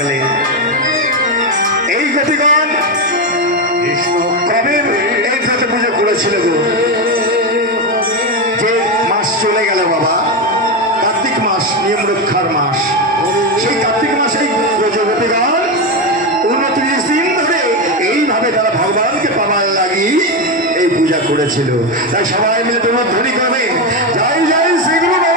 লাগলেন। এই গোপীগণ কৃষ্ণ কবে এই ব্রত পুজো করেছিল গো? যে মাস চলে গেল বাবা, কার্তিক মাস, নিয়ম রক্ষার মাস। সেই কার্তিক মাসে গোপীগণ 29 দিন ধরে এইভাবে তারা ভগবানকে পাবার লাগি এই পূজা করেছিল। তাই সবাই মিলে তোমার ধ্বনি করবে, জয় জয় শ্রীগুরু বাবা।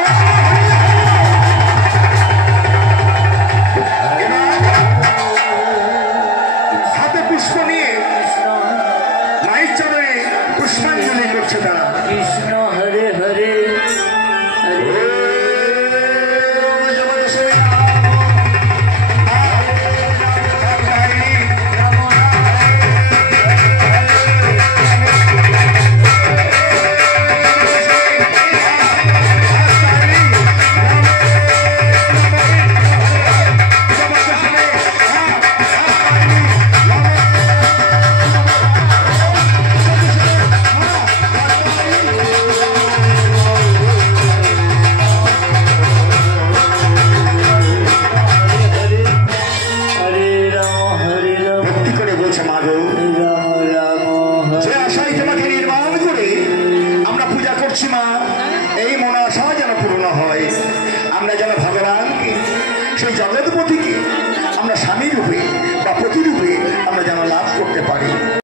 হাতে পুষ্প নিয়ে মায়ের চরণে পুষ্পাঞ্জলি করছে তারা। কৃষ্ণ হরে হরে হরে সেই জগৎপতিকে আমরা স্বামী রূপে